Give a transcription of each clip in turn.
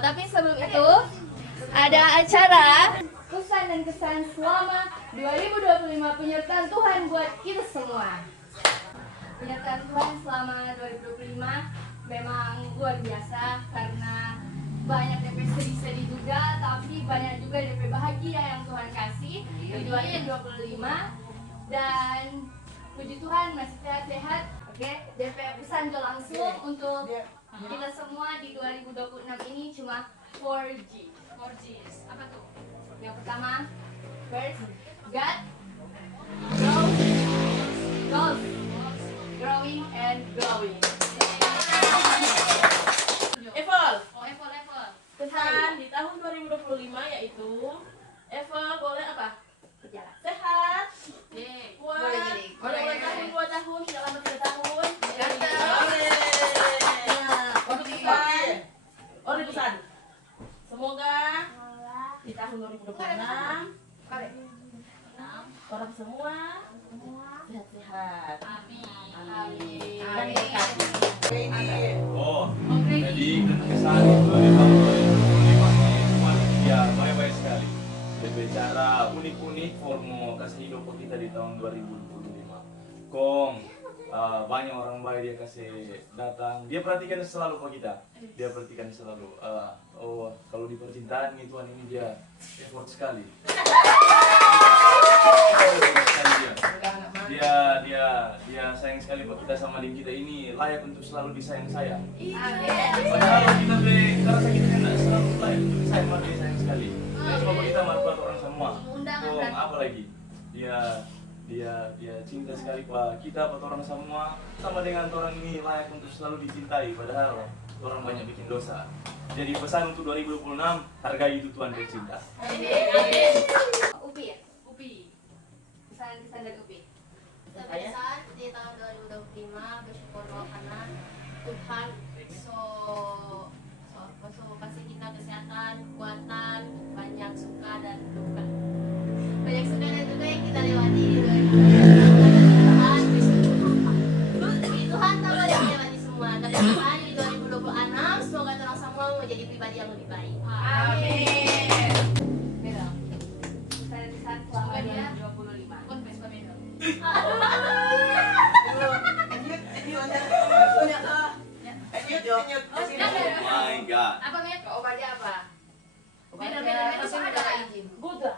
tapi sebelum itu ada acara pesan dan kesan selama 2025 penyertaan Tuhan buat kita semua. Penyertaan Tuhan selama 2025 memang luar biasa karena banyak DP sedih-sedih juga, tapi banyak juga DP bahagia yang Tuhan kasih di 2025. Dan puji Tuhan masih sehat-sehat. Oke, DP pesan Jo langsung untuk kita semua di 2026 ini cuma 4G. 4G, apa tuh? Yang pertama, first, God, growth, growing and glowing. Evolve. Pesan di tahun 2025 yaitu Eva boleh apa? Berjalan. Sehat, kuat, Boleh jadi. boleh ulang tahun 2 tahun, tidak lama 3 tahun. Oh, di pesan. Semoga di tahun 2026 orang semua sehat-sehat. Amin. Dan dikasih. Oh, jadi kesan itu di tahun 2025 ini ya baik-baik sekali. Berbicara unik-unik formu kasih hidup kita di tahun 2025. Kong banyak orang baik dia kasih datang. Dia perhatikan selalu ke kita. Dia perhatikan selalu. Kalau di percintaan nih Tuhan ini dia effort sekali. Dia sayang sekali buat kita sama diri kita ini layak untuk selalu disayang-sayang. Padahal kita rasa kita kan tidak selalu layak untuk disayang, maka dia sayang sekali. Dan sebab kita manfaat orang semua. Apa lagi? Dia cinta sekali pada kita, pada orang semua. Sama dengan orang ini layak untuk selalu dicintai. Padahal orang banyak bikin dosa. Jadi pesan untuk 2026, hargai itu Tuhan bercinta. Upi ya? Pesan dari Upi. Kebiasaan di tahun 2025 bersyukur karena Tuhan kasih kita kesehatan, kekuatan, banyak suka dan duka. Banyak suka dan duka yang kita lewati di 2025. Tuhan tak boleh melewati semua. Tapi Tuhan di 2026 semoga terang semua menjadi pribadi yang lebih baik. Amin. Beda. Pesan selama 2025. Confess pa Beda. Oh my God. Apa Met? Obatnya apa? Beda. Buddha.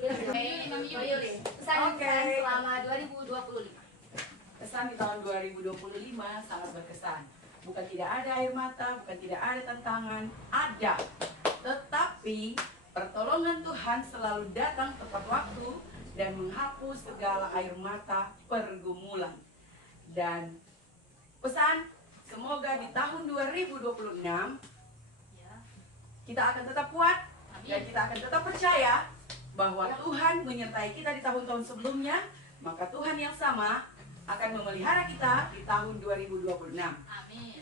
Pesan selama 2025. Pesan di tahun 2025 sangat berkesan. Bukan tidak ada air mata, bukan tidak ada tantangan, ada. Tetapi pertolongan Tuhan selalu datang tepat waktu dan menghapus segala air mata pergumulan. Dan pesan, semoga di tahun 2026 kita akan tetap kuat dan kita akan tetap percaya bahwa Tuhan menyertai kita di tahun-tahun sebelumnya, maka Tuhan yang sama akan memelihara kita di tahun 2026. Amin.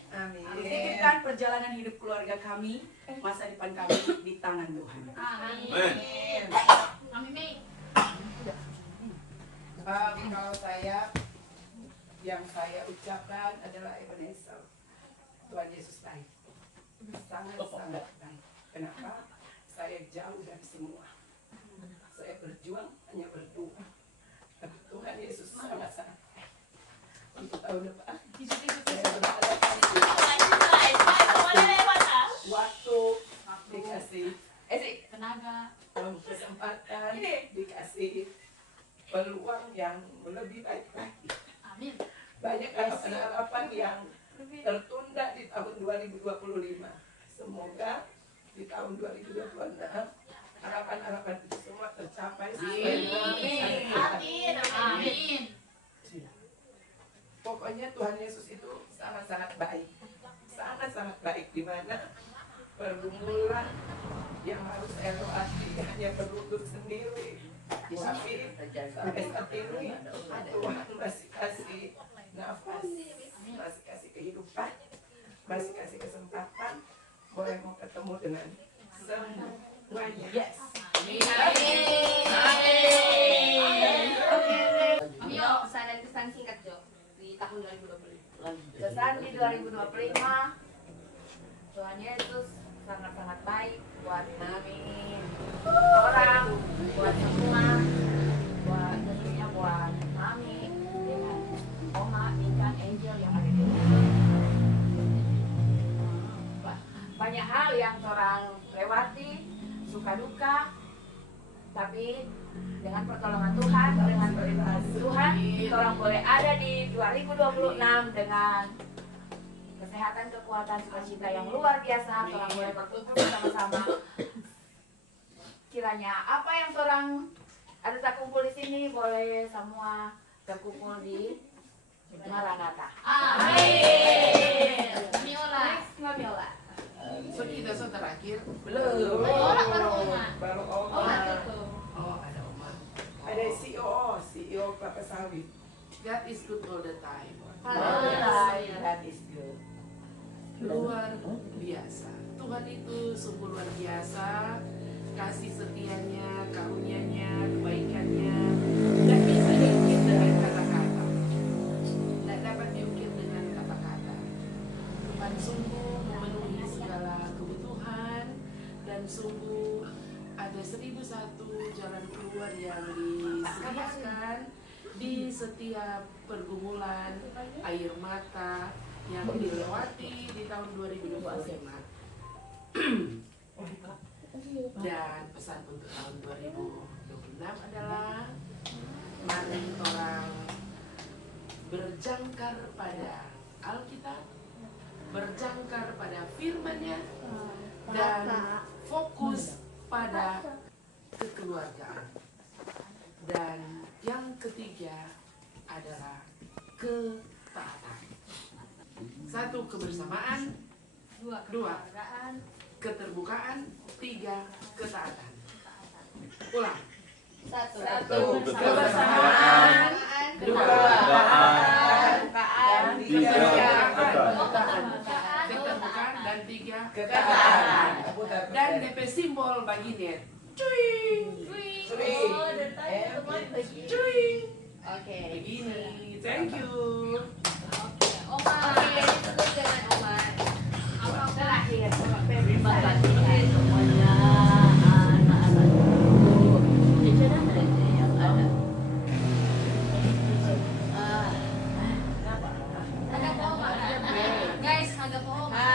Titipkan perjalanan hidup keluarga kami, masa depan kami di tangan Tuhan. Amin. Amin. Kalau yang saya ucapkan adalah Ebenezer. Tuhan Yesus baik, sangat baik. Kenapa? Saya jauh dari semua. Saya berjuang hanya berdua. Tapi Tuhan Yesus sangat-sangat baik. Untuk tahun depan, saya berharap waktu dikasih Tenaga. kesempatan, dikasih peluang yang lebih baik lagi. Amin. Banyak harapan-harapan yang tertunda di tahun 2025. Semoga di tahun 2026 harapan-harapan itu semua tercapai sesuai dengan Amin. Amin. Pokoknya Tuhan Yesus itu sangat-sangat baik. Sangat-sangat baik, di mana pergumulan yang harus saya lewati hanya berlutut sendiri. Tapi sampai saat ini Tuhan masih kasih nafas, masih kasih kehidupan, masih kasih kesempatan, boleh mau ketemu dengan semuanya. Yes. Yo, pesan dan kesan singkat Jo di tahun 2025. Pesan di 2025, Tuhan Yesus sangat-sangat baik buat Amin, orang, buat semua, buat tentunya buat Mami dengan Oma, Intan, Angel yang ada di sini. Banyak hal yang orang lewati, suka duka, tapi dengan pertolongan Tuhan, dengan perlindungan Tuhan, orang boleh ada di 2026 dengan kesehatan, kekuatan, sukacita yang luar biasa. Orang boleh berkumpul bersama-sama. Kiranya apa yang orang ada terkumpul di sini boleh semua terkumpul di Maranatha. Amin. Miola. Mamiola. So kita terakhir Belum. Orang baru Oma. baru Oma Oma. tuh. Oh ada Oma. Ada CEO kelapa sawit. God is good all the time. That is good. Luar biasa. Tuhan itu sungguh luar biasa. Kasih setianya, karunia-Nya, kebaikannya. Tidak bisa diukir dengan kata-kata. Tidak dapat diukir dengan kata-kata. Tuhan sungguh memenuhi segala kebutuhan dan sungguh ada 1001 jalan keluar yang disediakan di setiap pergumulan air mata yang dilewati di tahun 2025. Dan pesan untuk tahun 2026 adalah mari orang berjangkar pada Alkitab, berjangkar pada firman-Nya, dan fokus pada kekeluargaan. Dan yang ketiga adalah ketaatan. 1, kebersamaan. 2, keterbukaan. 3, ketaatan. Ulang. 1. Kebersamaan. 2, Dan 3, ketaatan. keterbukaan. Dan 3, Ketaatan. Dan DP simbol baginya. Cuy. Oh, dari tadi teman begini. Cuy. Oke. Begini. Thank you. Oma. Oke, tutup dengan Oma. Terakhir. Terima kasih semuanya anak-anakku yang ada. Ada po Oma. Guys, ada po Oma.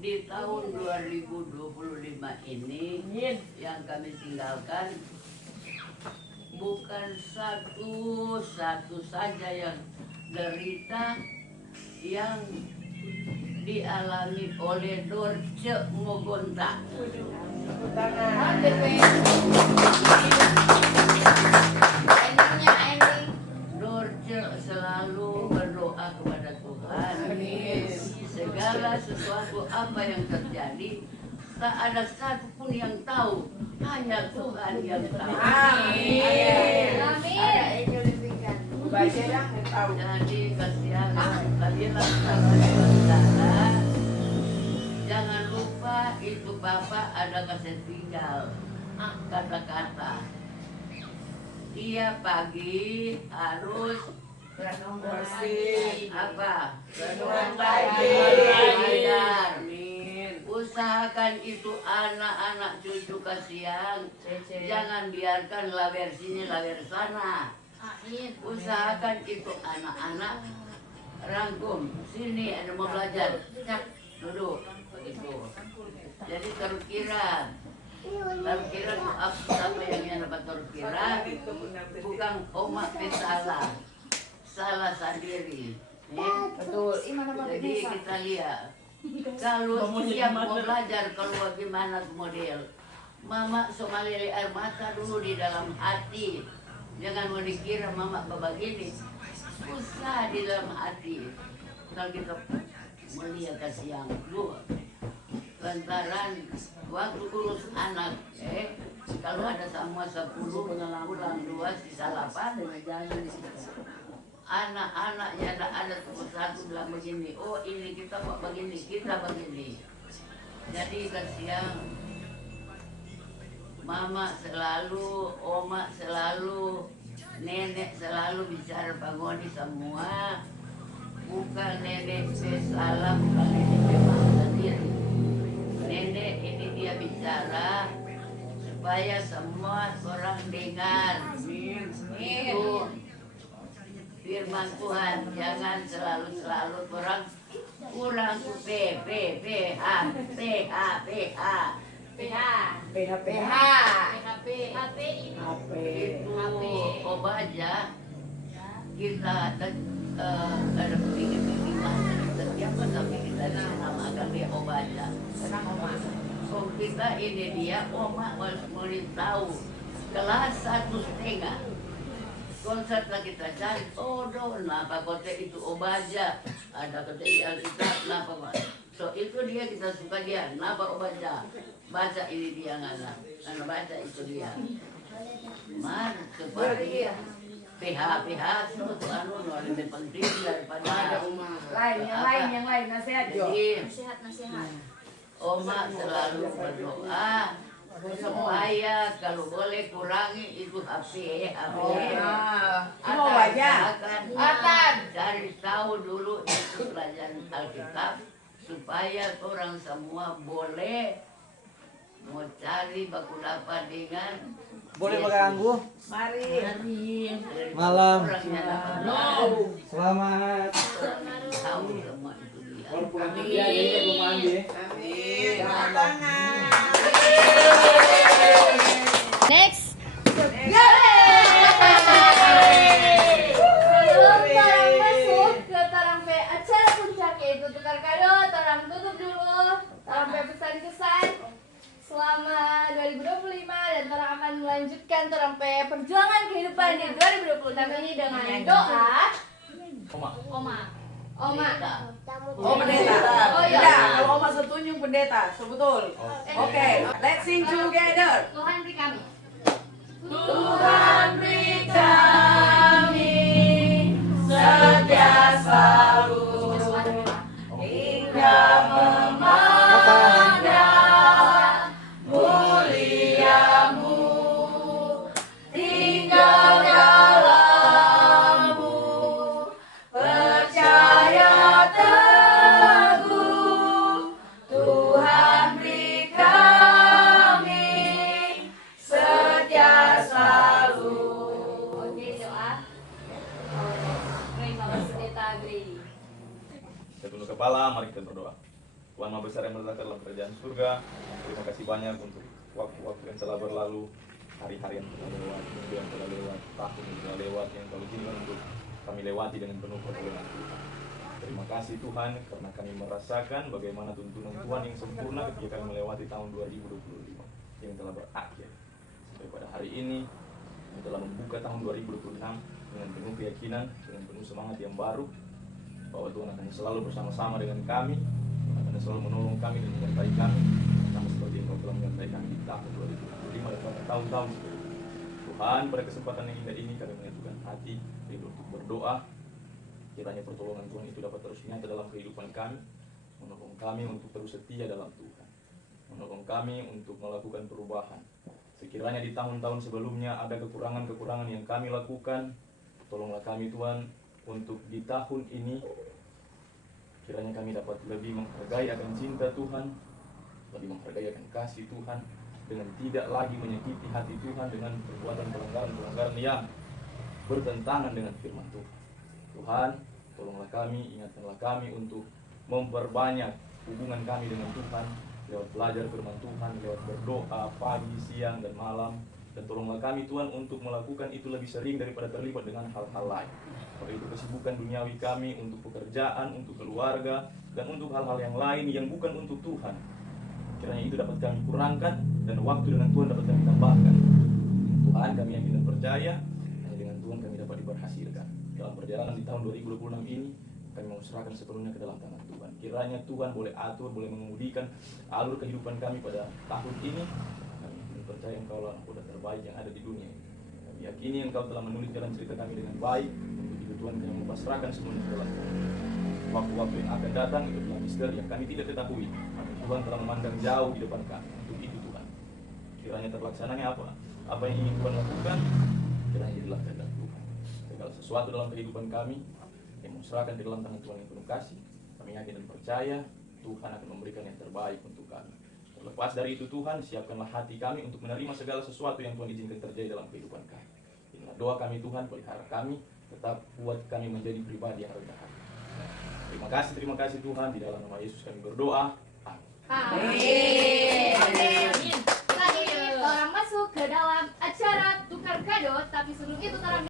Di tahun 2025 ini yang kami tinggalkan bukan satu saja yang derita yang dialami oleh Dorce Mogonta. Endingnya ending. Dorce selalu berdoa kepada Tuhan. Segala sesuatu apa yang terjadi, tak ada satupun yang tahu, hanya Tuhan yang tahu. Amin. Baca yang tahu. Jadi kasihan kalian saudara, jangan lupa itu Bapak ada kaset tinggal kata-kata. Dia pagi harus Bersih. apa? Renungan pagi. Belajar. Amin. Usahakan itu anak-anak cucu kasihan, jangan biarkan lawer sini lawer sana. Amin. Usahakan itu anak-anak rangkum sini ada mau belajar, cak duduk begitu. Jadi terkira itu apa yang dapat terkira bukan omak salah sendiri. Betul. Mana Jadi kita lihat kalau siap mau belajar keluar gimana model. Mama somalili air mata dulu di dalam hati. Jangan mau dikira mama begini. Usaha di dalam hati. Kalau kita melihat kasih yang dua. Lantaran waktu urus anak, kalau ada semua 10 pulang 2 sisa 8. Anak-anaknya ada satu bilang begini, oh ini kita kok begini, kita begini. Jadi kasihan mama selalu, oma selalu, nenek selalu bicara pangoni semua. bukan nenek salah, bukan nenek memang sendiri. Nenek ini dia bicara supaya semua orang dengar. Itu firman Tuhan, jangan selalu orang kurang P H itu obaja kita ada bimbingan setiap kami kita dinamakan dia obaja. So kita ini dia oma mau tahu kelas 1,5 konsep lagi kita cari, kenapa kota itu obaja, ada kota Alkitab, kenapa mas? So itu dia kita suka dia, kenapa obaja? Baca ini dia nggak, karena baca itu dia. Mar seperti PH itu lebih penting daripada yang lain nasihat Jo. jadi Oma selalu berdoa supaya kalau boleh kurangi itu HP. Mau baca? Akan cari tahu dulu itu pelajaran Alkitab supaya orang semua boleh mau cari baku dapat dengan Boleh mengganggu? Mari. Malam. orangnya dapat Selamat. tahu semua itu dia. Baru pulang kerja, jadinya belum mandi. Amin. Tepuk tangan. Next. Tukar kado, orang tutup dulu. Orang pesan kesan selama 2025 dan orang akan melanjutkan orang perjuangan kehidupan di 2026 ini dengan doa. Oma. Oma. Oh pendeta. Oh, iya. Tidak, kalau Oma setuju pendeta, sebetul. Oke, let's sing together. Tuhan beri kami. Tuhan beri kami setia selalu hingga memandang muliamu, tinggal dalammu, percaya teguh. Tuhan beri kami setia selalu. Oke, doa. Terima kasih Pendeta Grady. Kita tunduk kepala, mari kita berdoa. Tuhan Maha Besar yang berada dalam kerajaan surga, terima kasih banyak untuk waktu-waktu yang telah berlalu, hari-hari yang telah lewat, minggu yang telah lewat, tahun yang telah lewat, yang telah izinkan untuk kami lewati dengan penuh pertolongan Tuhan. Terima kasih Tuhan karena kami merasakan bagaimana tuntunan Tuhan yang sempurna ketika kami melewati tahun 2025 yang telah berakhir. Sampai pada hari ini, kami telah membuka tahun 2026 dengan penuh keyakinan, dengan penuh semangat yang baru, bahwa Tuhan akan selalu bersama-sama dengan kami, Tuhan akan selalu menolong kami dan menyertai kami, sama seperti yang Kau telah menyertai kami di tahun 2025 dan pada tahun-tahun sebelumnya. Tuhan, pada kesempatan yang indah ini kami mengajukan hati untuk berdoa, kiranya pertolongan Tuhan itu dapat terus nyata dalam kehidupan kami, menolong kami untuk terus setia dalam Tuhan, menolong kami untuk melakukan perubahan. Sekiranya di tahun-tahun sebelumnya ada kekurangan-kekurangan yang kami lakukan, tolonglah kami Tuhan, untuk di tahun ini kiranya kami dapat lebih menghargai akan cinta Tuhan, lebih menghargai akan kasih Tuhan, dengan tidak lagi menyakiti hati Tuhan dengan perbuatan pelanggaran-pelanggaran yang bertentangan dengan firman Tuhan. Tuhan, tolonglah kami, ingatkanlah kami untuk memperbanyak hubungan kami dengan Tuhan lewat belajar firman Tuhan, lewat berdoa pagi, siang, dan malam. Dan tolonglah kami Tuhan untuk melakukan itu lebih sering daripada terlibat dengan hal-hal lain. Kalau itu kesibukan duniawi kami untuk pekerjaan, untuk keluarga, dan untuk hal-hal yang lain yang bukan untuk Tuhan. Kiranya itu dapat kami kurangkan dan waktu dengan Tuhan dapat kami tambahkan. Tuhan, kami yakin dan percaya hanya dengan Tuhan kami dapat diberhasilkan. Dalam perjalanan di tahun 2026 ini, kami mau serahkan sepenuhnya ke dalam tangan Tuhan. Kiranya Tuhan boleh atur, boleh mengemudikan alur kehidupan kami pada tahun ini. Percaya Engkau lah Nakoda terbaik yang ada di dunia ini. Kami yakini Engkau telah menulis jalan cerita kami dengan baik. Untuk itu Tuhan kami mempasrahkan semuanya ke dalam waktu-waktu yang akan datang. Itu adalah misteri yang kami tidak ketahui. Namun Tuhan telah memandang jauh di depan kami. Untuk itu Tuhan, kiranya terlaksananya apa yang ingin Tuhan lakukan, kiranya jadilah kehendak Tuhan. Segala sesuatu dalam kehidupan kami Kami serahkan di dalam tangan Tuhan yang penuh kasih. Kami yakin dan percaya Tuhan akan memberikan yang terbaik untuk kami. Terlepas dari itu Tuhan, siapkanlah hati kami untuk menerima segala sesuatu yang Tuhan izinkan terjadi dalam kehidupan kami. Inilah doa kami Tuhan, pelihara kami, tetap buat kami menjadi pribadi yang rendah hati. Terima kasih Tuhan, di dalam nama Yesus kami berdoa. Amin. Amin. Tadi orang masuk ke dalam acara tukar kado, tapi sebelum itu